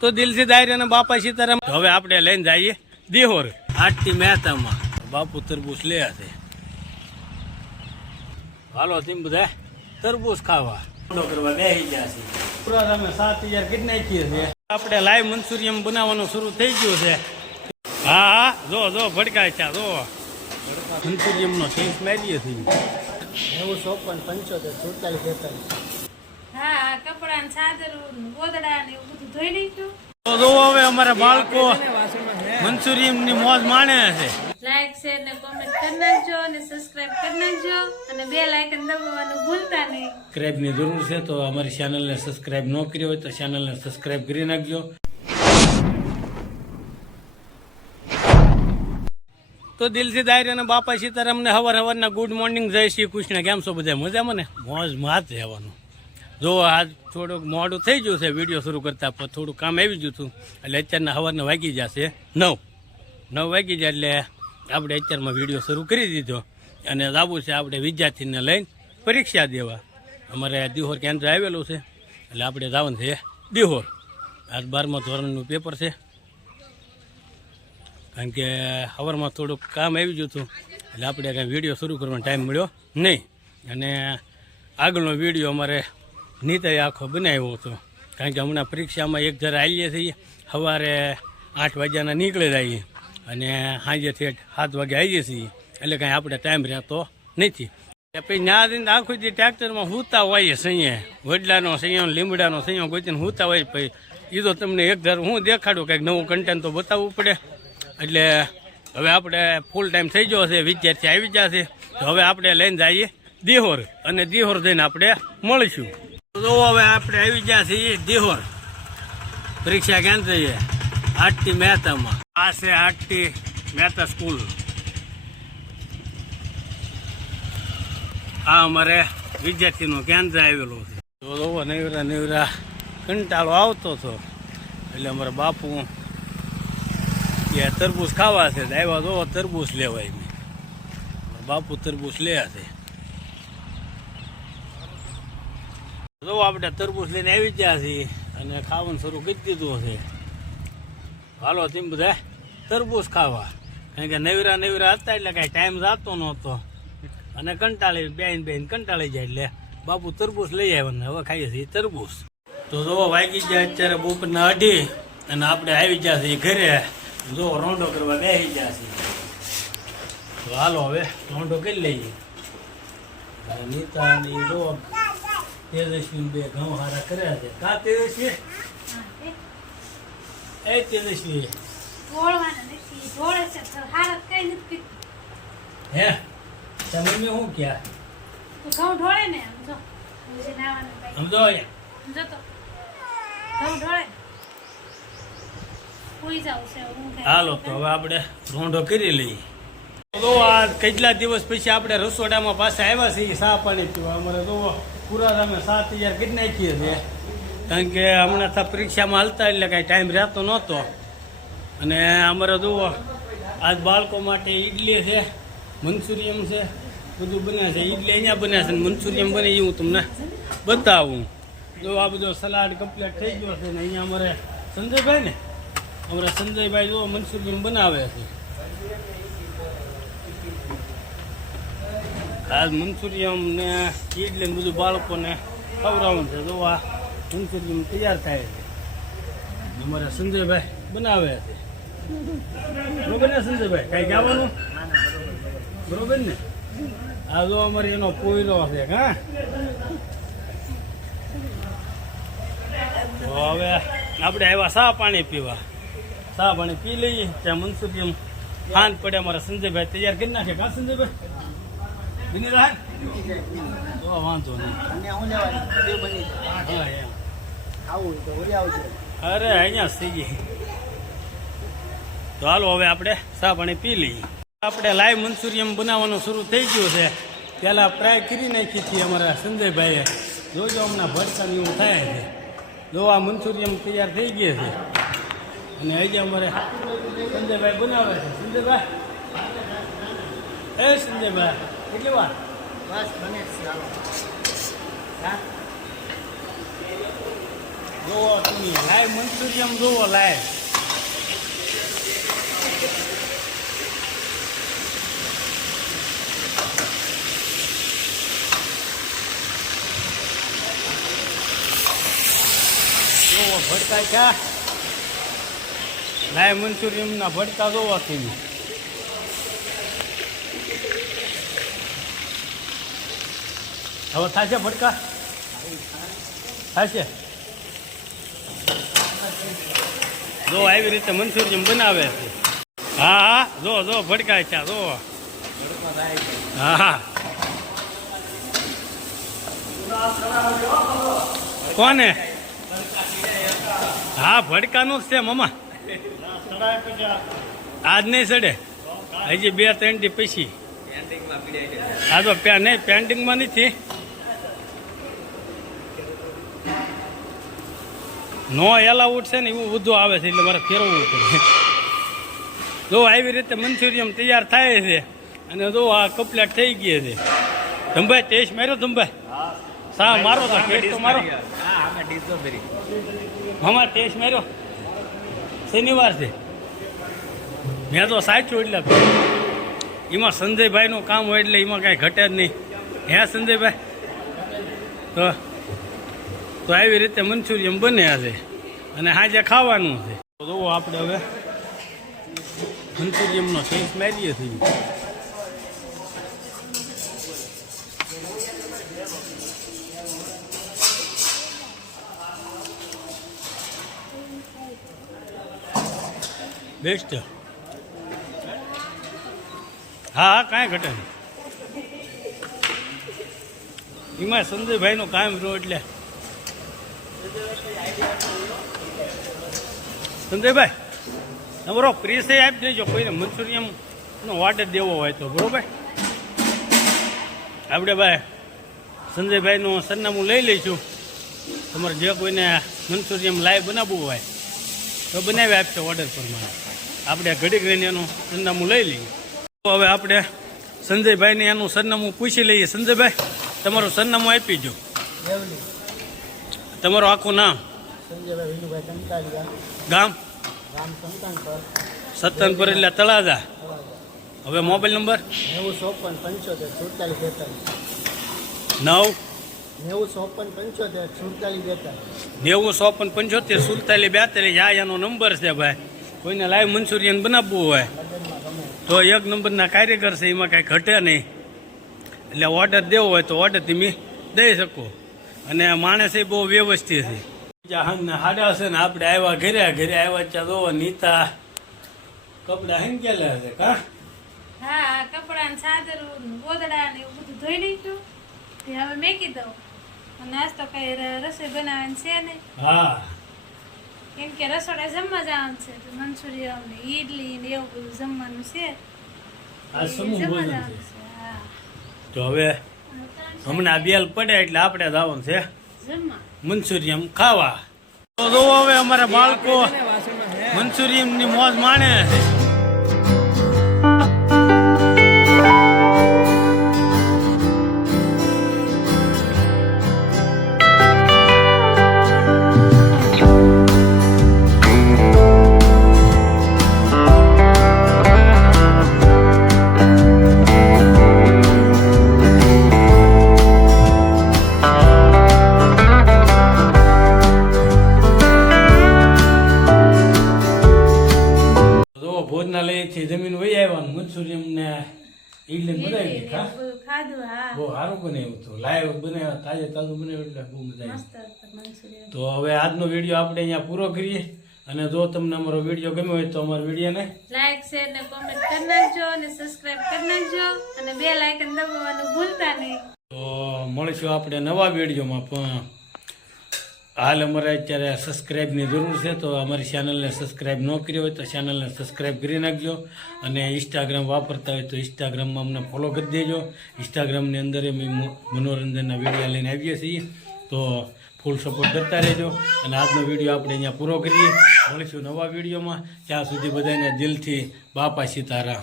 તો દિલથી દાયર અને બાપા સીતારામ. હવે આપણે લઈને જઈએ. દેહોર આટલી મહેતામાં. બાપુ તરબૂચ લે હશે હાલો તેમ બધા તરબૂચ ખાવા. કરવા બેસી ગયા છે. પૂરા તમે સાત હજાર કેટલા નાખીએ છે આપણે લાઈવ મંચુરિયમ બનાવવાનું શરૂ થઈ ગયું છે. હા હા. જો જો ભડકાય છે જો. મંચુરિયમનો ટેસ્ટ મારીએ છીએ નેવું ચોપન પંચોતેર સુડતાલીસ તેતાલીસ હા કપડા ને ચાદર ગોદડા ને એવું બધું ધોઈ નાખ્યું. તો જો હવે અમારા બાળકો મંચુરિયમની મોજ માણે છે. લાઈક શેર ને કોમેન્ટ કરી નાખજો અને સબસ્ક્રાઇબ કરી નાખજો અને બે લાઇકન દબાવવાનું ભૂલતા નહીં. સબસ્ક્રાઇબની જરૂર છે તો અમારી ચેનલને સબસ્ક્રાઇબ ન કરી હોય તો ચેનલને સબસ્ક્રાઇબ કરી નાખજો. તો દિલથી દાયર અને બાપા સીતારામને હવાર હવારના ગુડ મોર્નિંગ જય શ્રી કૃષ્ણ. કેમ છો બધા? મજામાં ને? મોજ માત રહેવાનું જો આજ થોડુંક મોડું થઈ ગયું છે વીડિયો શરૂ કરતા, પણ થોડું કામ આવી ગયું હતું. એટલે અત્યારના હવારના વાગી જશે. નવ. નવ વાગી જાય એટલે આપણે અત્યારમાં વીડિયો શરૂ કરી દીધો. અને લાવવું છે આપણે વિદ્યાર્થીને લઈને પરીક્ષા દેવા. અમારે દિહોર કેન્દ્ર આવેલું છે. એટલે આપણે જવાનું છે દિહોર. આજ બારમા ધોરણનું પેપર છે. કારણ કે સવારમાં થોડુંક કામ આવી ગયું હતું. એટલે આપણે કાંઈ વીડિયો શરૂ કરવાનો ટાઈમ મળ્યો નહીં. અને આગળનો વીડિયો અમારે નીતાએ આખો બનાવ્યો હતો. કારણ કે હમણાં પરીક્ષામાં એક જરા આવીએ છીએ સવારે આઠ વાગ્યાના નીકળે જઈએ અને સાંજે ઠેઠ સાત વાગે આવીએ છીએ એટલે કાંઈ આપણે ટાઈમ રહેતો નથી. પછી ના જઈને આખું જે ટ્રેક્ટરમાં હુતા હોય સૈયે વડલાનો સૈયો લીમડાનો સૈયો ગોચીને હુતા હોય પછી એ તો તમને એક ધાર હું દેખાડું, કંઈક નવું કન્ટેન્ટ તો બતાવવું પડે. એટલે હવે આપણે ફૂલ ટાઈમ થઈ ગયો છે, વિદ્યાર્થી આવી છે. તો હવે આપણે લઈને જઈએ દિહોર. અને દિહોર જઈને આપણે મળીશું. તો હવે આપણે આવી ગયા છીએ દિહોર પરીક્ષા કેન્દ્ર જઈએ આઠથી મહેતામાં. આ છે આઠથી મહેતા સ્કૂલ. આ અમારે વિદ્યાર્થીનું કેન્દ્ર આવેલું છે. તો જોવો, નવરા નવરા, કંટાળો આવતો હતો. એટલે અમારા બાપુ કે તરબૂચ ખાવા છે. આવ્યા તો તરબૂચ લેવાય બાપુ તરબૂચ લે છે. જો આપણે તરબૂચ લઈને આવી ગયા છીએ અને ખાવાનું શરૂ કરી દીધું છે. હાલો, તેમ બધા તરબૂચ ખાવા. કારણ કે નવીરા નવીરા હતા એટલે કાંઈ ટાઈમ જતો નહોતો. અને કંટાળી બેન બેન કંટાળી જાય એટલે બાપુ તરબૂચ લઈ આવ્યા હવે ખાઈએ છીએ તરબૂચ. તો જો વાગી ગયા અત્યારે બપોરના અઢી અને આપણે આવી ગયા છીએ ઘરે. જો રોંડો કરવા બેસી ગયા છીએ. તો હાલો હવે રોંડો કરી લઈએ. નીતા ને તેજસ્વી બે ઘઉં હારા કર્યા છે. કા તેજસ્વી? એ તેજસ્વી. હે? તમે મેં શું ક્યાં ઘઉં ઢોળે ને સમજો તો. ઘઉં ઢોળે. હાલો તો હવે આપણે રોંઢો કરી લઈએ. તો આ કેટલા દિવસ પછી આપણે રસોડામાં પાછા આવ્યા છીએ સા પાણી પીવા. અમારે તો પૂરા તમે સાત હજાર કેટલી નાખીએ છીએ. કારણ કે હમણાં તો પરીક્ષામાં હાલતા એટલે કાંઈ ટાઈમ રહેતો નહોતો. અને અમારે જુઓ આજ બાળકો માટે ઈડલી છે મન્સુરિયમ છે, બધું બને છે. ઈડલી અહીંયા બને છે મન્સુરિયમ બને એ હું તમને બતાવું. જો આ બધો સલાડ કમ્પ્લીટ થઈ ગયો છે ને અહીંયા અમારે સંજયભાઈ ને. અમારા સંજયભાઈ જો મન્સુરિયમ બનાવે છે. આજ મંચુરિયમ ને ઇડલી ને બધું બાળકોને ખવડાવવાનું છે. જો આ મંચુરિયમ તૈયાર થાય છે. અમારા સંજયભાઈ બનાવે છે. બરોબર ને સંજયભાઈ? કઈ જવાનું બરોબર ને? આ જો અમારે એનો પોયરો છે, હા? હવે આપણે આવ્યા સા પાણી પીવા. સા પાણી પી લઈએ. ત્યાં મનસુરિયમ ખાંડ પડે. અમારા સંજયભાઈ તૈયાર કરી નાખે. કા સંજયભાઈ? બની રહે તો વાંધો નહીં. દેવ આવું તો વળી આવજો. અરે અહીંયા થઈ ગઈ. તો હાલો હવે આપણે સા પાણી પી લઈએ. આપણે લાઈવ મંચુરિયમ બનાવવાનું શરૂ થઈ ગયું છે. પહેલાં ફ્રાય કરી નાખી છીએ અમારા સંજયભાઈએ. જોજો હમણાં ભરસાની એવું થાય છે. જો આ મંચુરિયમ તૈયાર થઈ ગયા છે. અને હજી અમારે સંજયભાઈ બનાવે છે. સંજયભાઈ? એ સંજયભાઈ. કેટલી વાર? બસ, બને જોવો તમે લાઈવ મંચુરિયમ જોવો લાઈવ જોવો, ભડકા છે લાઈવ મંચુરિયમના ભડકા જોવો તમે. હવે થશે ભડકા? થશે જો આવી રીતે મંચુરિયમ બનાવે છે. હા હા, જો જો, ભડકાય છે જો. હા હા. કોને? હા, ભડકાનું જ છે, મમા. આજ નહીં સડે. હજી બે ત્રણ દી પછી. હા તો નહીં પેન્ટિંગમાં નથી. નો એલાઉડ છે ને એવું બધું આવે છે, એટલે મારે ફેરવવું પડે. જો આવી રીતે મંચુરિયમ તૈયાર થાય છે, અને જો આ કપલેટ થઈ ગઈ છે. ધંભાઈ ટેસ્ટ માર્યો ધંભાઈ સા મારો તો ટેસ્ટ તો મારો. મામા ટેસ્ટ માર્યો. શનિવાર છે. મેં તો સાચું એટલે. એમાં સંજયભાઈનું કામ હોય એટલે એમાં કાંઈ ઘટે જ નહીં. હે સંજયભાઈ? તો તો આવી રીતે મંચુરિયમ બન્યા છે અને હાજે ખાવાનું છે. તો જુઓ આપણે હવે મંચુરિયમનો ટેસ્ટ મારીએ છીએ. બેસ્ટ હા હા, કાંઈ ઘટે નહીં. એમાં સંજયભાઈનું કામ રહ્યું એટલે સંજયભાઈ, તમારો પ્રેસે આપી દેજો, કોઈને મંચુરિયમ નો ઓર્ડર દેવો હોય તો, બરોબર? આપણે ભાઈ સંજયભાઈનું સરનામું લઈ લઈશું. તમારે જે કોઈને મંચુરિયમ લાઈવ બનાવવું હોય, તો બનાવી આપશે ઓર્ડર પ્રમાણે. આપણે ઘડીક રહીને એનું સરનામું લઈ લઈએ. તો હવે આપણે સંજયભાઈને એનું સરનામું પૂછી લઈએ. સંજયભાઈ, તમારું સરનામું આપી દો તમારું આખું નામ? ગામ? સત્તનપુર એટલે તળાજા? હવે મોબાઈલ નંબર? નેવું ચોપન પંચોતેર સુડતાલીસ બેતાલીસ. નવ? નેવું ચોપન પંચોતેર સુડતાલીસ બેતાલીસ. નેવું ચોપન પંચોતેર સુડતાલીસ બેતાલીસ. આ એનો નંબર છે ભાઈ. કોઈને લાઈવ મંચુરિયન બનાવવું હોય. તો એક નંબરના કાર્યકર છે એમાં કાંઈ ઘટે નહીં. એટલે ઓર્ડર દેવો હોય તો ઓર્ડર તમે દઈ શકો. અને માણસ એ બહુ વ્યવસ્થિત છે. જાહનના હાડા છે ને આપણે આવ્યા ઘરે ઘરે આવ્યા ચા તો નીતા કપડા હંકેલા છે કા? હા કપડા ને સાદર ગોદડા ને એવું બધું ધોઈ નાખ્યું. તે હવે મેકી દઉં. અને નાસ્તો કઈ રસોઈ બનાવવાની છે નહીં હા. કેમ કે રસોડા જમવા જવાનું છે તો મંચુરિયમ ને ઈડલી ને એવું બધું જમવાનું છે. આ સમૂહ જમવા જવાનું છે હા. તો હવે હમણાં બેલ પડે એટલે આપણે જવાનું છે. મંચુરિયમ ખાવા. તો હવે અમારા બાળકો. મંચુરિયમની મોજ માણે છે. બનાવી ખા ખાધું હા. બહુ સારું બનાવ્યું હતું. લાઈવ બનાવ્યા તાજે તાજું બનાવ્યું એટલે બહુ મજા આવી. મસ્ત હતું મંચુરિયમ તો હવે આજનો વીડિયો આપણે અહીંયા પૂરો કરીએ. અને જો તમને અમારો વીડિયો ગમ્યો હોય તો અમારા વિડીયોને લાઈક શેર ને કોમેન્ટ કરી નાખજો અને સબસ્ક્રાઇબ કરી નાખજો. અને બે લાઇકન દબાવવાનું ભૂલતા નહીં. તો મળીશું આપણે નવા વિડીયોમાં પણ. હાલ અમારે અત્યારે સબસ્ક્રાઈબની જરૂર છે, તો અમારી ચેનલને સબસ્ક્રાઈબ ન કરી હોય તો ચેનલને સબસ્ક્રાઈબ કરી નાખજો અને ઇન્સ્ટાગ્રામ વાપરતા હોય તો ઇન્સ્ટાગ્રામમાં અમને ફોલો કરી દેજો. ઇન્સ્ટાગ્રામની અંદર અમે મનોરંજનના વીડિયો લઈને આવીએ છીએ. તો ફૂલ સપોર્ટ કરતા રહેજો. અને આજનો વીડિયો આપણે અહીંયા પૂરો કરીએ. મળીશું નવા વિડીયોમાં ત્યાં સુધી બધાને દિલથી બાપા સીતારામ.